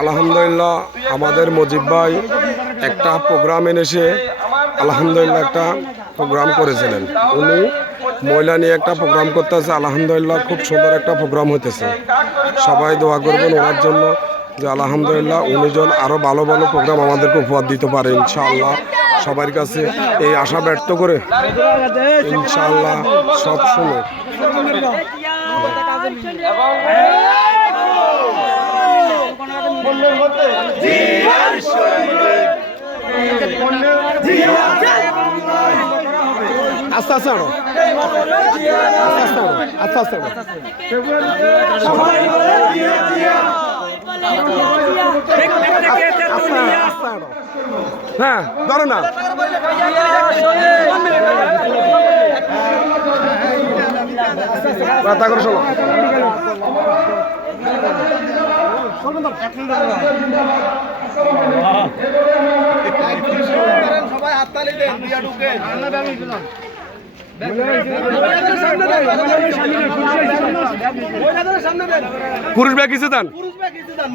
আলহামদুলিল্লাহ আমাদের মুজিব ভাই একটা প্রোগ্রাম এনেছে। আলহামদুলিল্লাহ একটা প্রোগ্রাম করেছিলেন, উনি মহিলা নিয়ে একটা প্রোগ্রাম করতেছে। আলহামদুলিল্লাহ খুব সুন্দর একটা প্রোগ্রাম হইতেছে। সবাই দোয়া করবেন ওনার জন্য যে আলহামদুলিল্লাহ উনি যেন আরো ভালো ভালো প্রোগ্রাম আমাদেরকে উপহার দিতে পারে ইনশাআল্লাহ। সবার কাছে এই আশা ব্যর্থ করে ইনশাআল্লাহ সব শুনে আস্তে আস্তে আনো, আস্তে আস্তে হ্যাঁ ধরো না কথা করে শোনো। সবাই হাততালি দেন, দিয়া ঢুকেন। পুরুষ ব্যাগ কিছু দেন, পুরুষ ব্যাগ কিছু দেন।